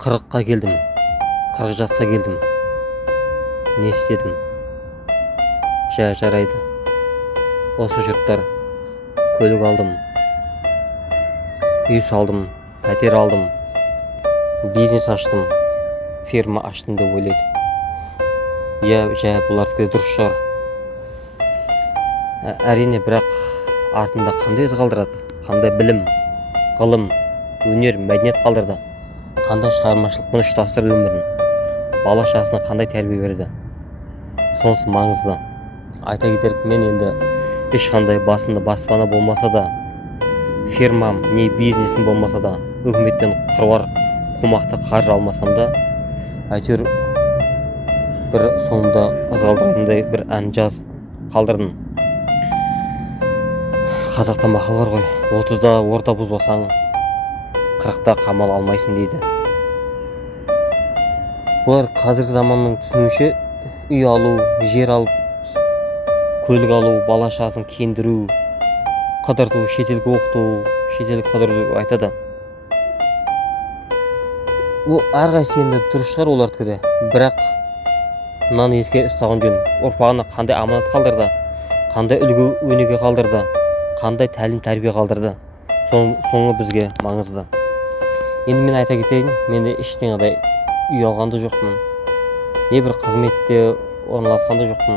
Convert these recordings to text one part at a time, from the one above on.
Қырыққа келдім, 40 жасқа келдім. Не істедім? Жарайды. Осы жұрттар көлік алдым, үй салдым, пәтер алдым, бизнес аштым, фирма аштым деп ойлайды. Бұлардікі дұрыс шығар. Әрине, бірақ артында қандай із қалдырады? Қандай білім, ғылым, өнер, мәдениет қалдырды? Қандай шығармашылықпен ұштастырды өмірін? Бала-шағасына қандай тәрбие берді? Сонысы маңызды. Айта кетерлік, мен енді ешқандай басында баспана болмаса да, фирмам не бизнесім болмаса да, үкіметтен қыруар қомақты қаржы алмасам да, әйтеуір бір соңында ызғалдырайтындай бір ән қалдырдым. Қазақта мақал бар ғой, 30-да орта бұзбасаң, 40-та қамал алмайсың дейді. Бұлар қазіргі заманның түсінуінше үй алу, жер алып, көлік алу, бала-шағасын киіндіру, қыдырту, шетелге оқыту, шетелге қыдырту айтады. Ол әрқайсысы енді дұрыс шығар олардікі де, бірақ мынаны еске ұстаған жөн. Ұрпағына қандай аманат қалдырды, қандай үлгі өнеге қалдырды, қандай тәлім тәрбие қалдырды, соңы бізге маңызды. Енді мен айта кетейін, мен де ештеңеде үй алғанда жоқпын, не бір қызметте орналасқанда жоқпын,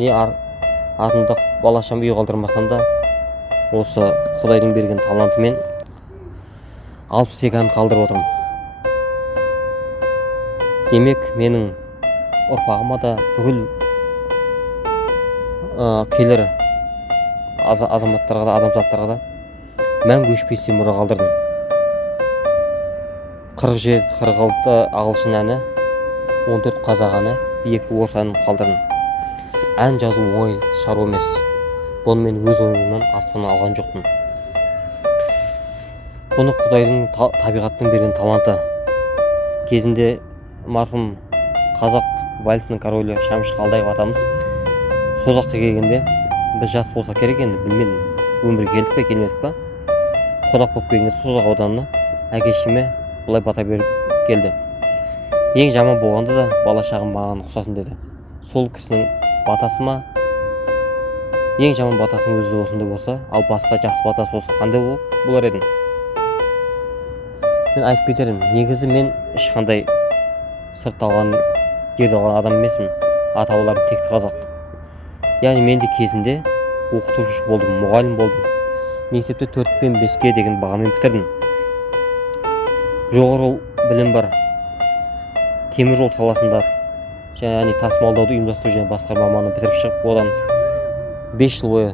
не артымда балашам үй қалдырмасам да, осы Құдайдың берген талантымен 62 ән қалдырып отырмын. Демек, менің ұрпағыма да бүкіл келер азаматтарға да, адамзаттарға да мәңгі өшпестей мұра қалдырдым. 47-46 ағылшын әні, 14 қазақ әні, 2 орыс әнін қалдырдым. Ән жазу оңай шаруа емес. Бұны мен өз ойымнан аспаннан алған жоқпын. Бұны Құдайдың табиғаттың берген таланты. Кезінде марқұм қазақ вальсінің королі Шәмші Қалдаяқов атамыз Созаққа келгенде, біз жас болса керек, енді білмедім, өмірге келдік пе келмедік пе, қонақ болып келгенде Созақ ауданына әке-шешеме былай бата беріп келді. Ең жаман болғанда да бала-шағам маған ұқсасын деді. Сол кісінің батасы ма, ең жаман батасының өзі осындай болса, ал басқа жақсы батасы болса қандай болар едім? Мен айтып кетерім, негізі мен ешқандай сыртта алған, жерде алған адам емеспін. Ата-бабаларым текті қазақ. Яғни мен де кезінде оқытушы болдым, мұғалім болдым. Мектепте 4 пен 5-ке деген бағамен бітірдім. Жоғары білім бар. Темір жол саласында және тасымалдауды ұйымдастыру және басқарма мамандығын бітіріп шығып, одан 5 жыл бойы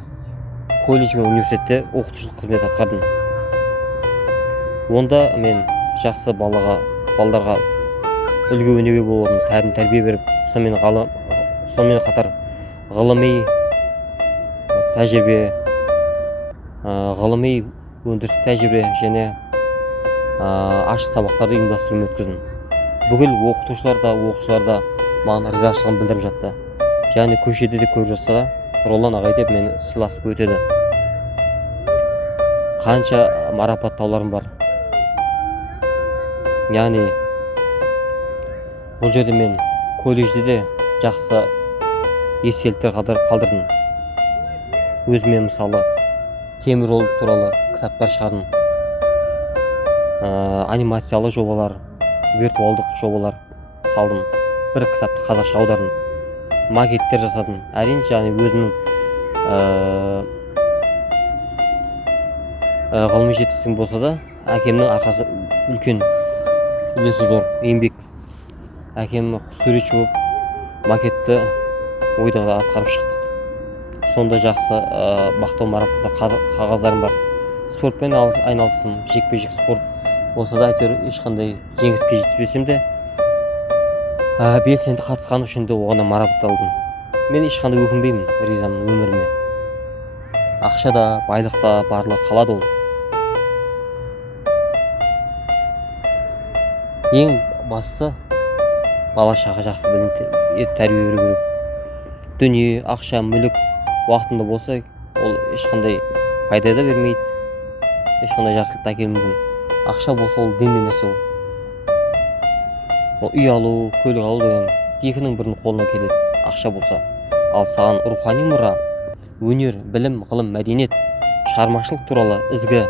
колледж бен университетте оқытушылық қызмет атқардым. Онда мен жақсы балаларға үлгі өнеге болдым, тәлім тәрбие беріп, сонымен қатар ғылыми тәжірибе, ғылыми өндіріс тәжірибе және ашық сабақтарды ұйымдастырумен өткіздім. Бүкіл оқытушылар да, оқушылар да маған ризашылығын білдіріп жатты. Яғни көшеде де көріп жатса, Роллан ағай деп мені сыйласып өтеді. Қанша марапаттауларым бар. Яғни бұл жерде мен колледжде де жақсы естеліктер қалдырдым. Өзіме мысалы темір жол туралы кітаптар шығардым. Анимациялы жобалар, виртуалдық жобалар салдым. Бір кітапты қазақша аудардым. Макеттер жасадым. Әрине, өзімнің ғылыми жетістігім болса да, әкемнің арқасы үлкен, үлесі зор, еңбек. Әкем суретші болып макетті ойдағыда атқарып шықтық. Сонда жақсы мақтау марапаттар қағаздарым бар. Спортпен айналыстым, жекпе-жек спорт болса да, әйтеуір ешқандай жеңіске жетіспесем де, белсенді қатысқаным үшін де оған марапатталдым. Мен ешқандай өкінбеймін, ризамын өміріме. Ақша да, байлық та барлығы қалады ол. Ең бастысы бала-шаға жақсы білім тәрбие беру керек. Дүние, ақша, мүлік уақытында болса, ол ешқандай пайда да бермейді, ешқандай жақсылық та әкелмейді. Ақша болса, ол демде нәрсе ол. ол үй алу, көлік алу деген екінің бірінің қолына келеді, ақша болса. Ал саған рухани мұра, өнер, білім, ғылым, мәдениет, шығармашылық туралы ізгі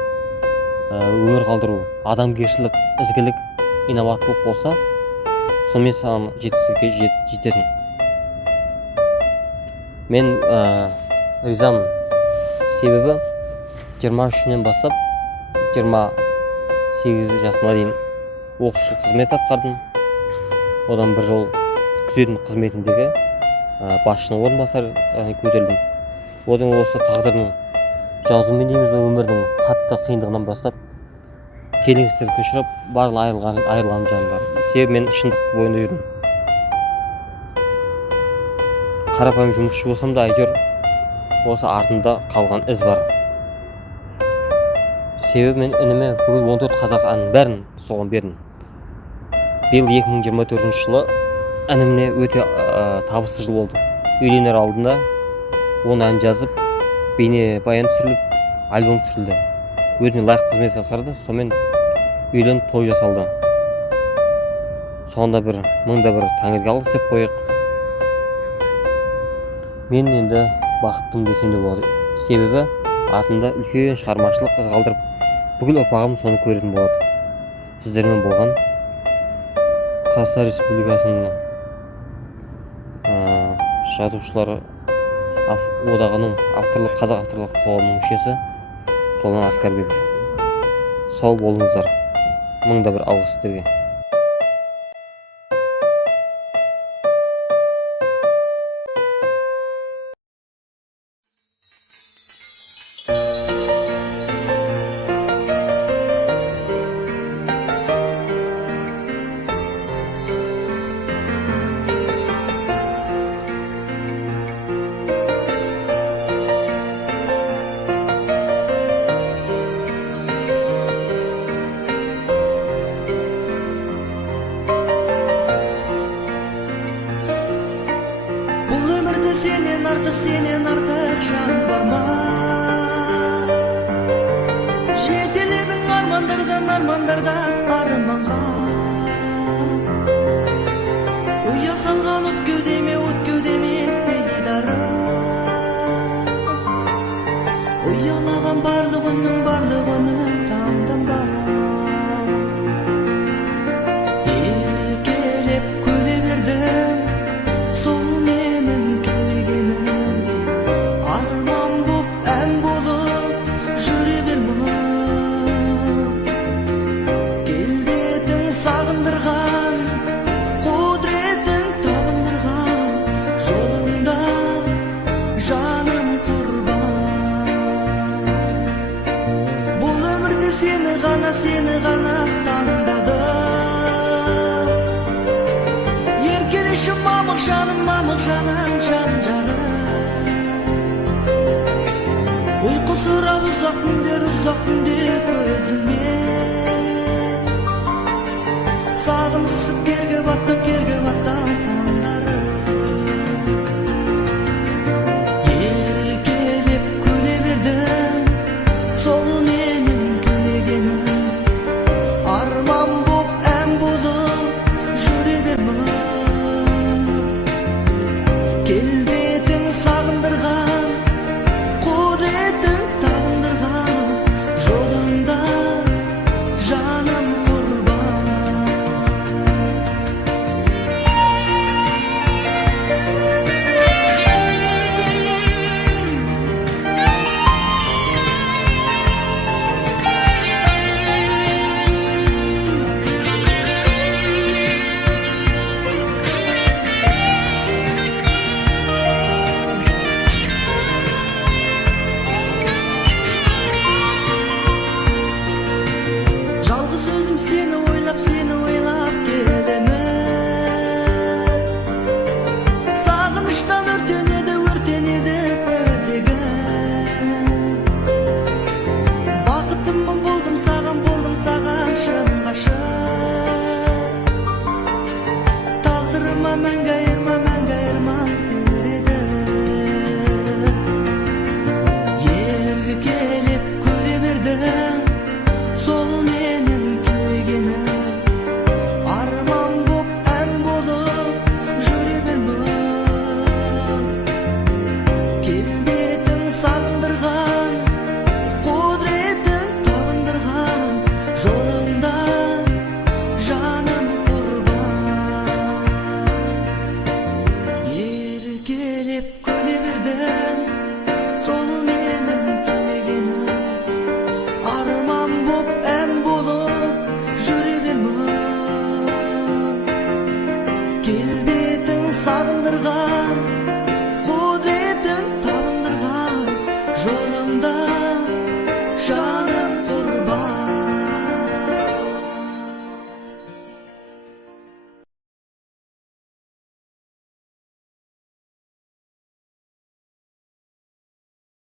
өмір қалдыру, адамгершілік, ізгілік, инабаттылық болса, сонымен саған жетістікке жетесің. Мен ризамын. Себебі 23-нен бастап 28 жасыма дейін оқытушылық қызмет атқардым. Одан бір жыл күзет қызметіндегі басшының орынбасары көтерілдім. Одан осы тағдырдың жазуымен дейміз бе, өмірдің қатты қиындығынан бастап келеңсіздікке ұшырап барлық айырылған жаным бар. Себебі мен шындық бойында жүрдім. Қарапайым жұмысшы болсам да әйтеуір осы артымда қалған із бар. Себебі мен ініме бүгін 14 қазақ әнін бәрін соған бердім. Биыл 2024 жылы інімне өте табысты жыл болды. Үйленер алдында 10 ән жазып, бейне баян түсіріліп, альбом түсірілді. Өзіне лайық қызмет атқарды, сонымен үйленіп той жасалды. Соңында бір мыңда бір тәңірге алғыс деп қояйық. Мен енді бақыттымын десем де болады. Себебі артымда үлкен шығармашылық қалдырып, бүкіл ұрпағым соны көретін болады. Сіздермен болған Қазақстан Республикасының жазушылары одағының қазақ авторлық қоғамының мүшесі Ролан Аскарбеков. Сау болыңыздар. Мыңда бір алғыс сіздерге. Сенен артық жан бар ма? Жетеледің армандардан арманға. Ұя салған от кеудеме пейдары. Ұялаған барлығының тамданба. Еркелеп көре бердім. Seni ғана таңдадым. Еркелешім мамық жаным, жан жарым. Ұйқы сұрап ұзақ күндер көзіме.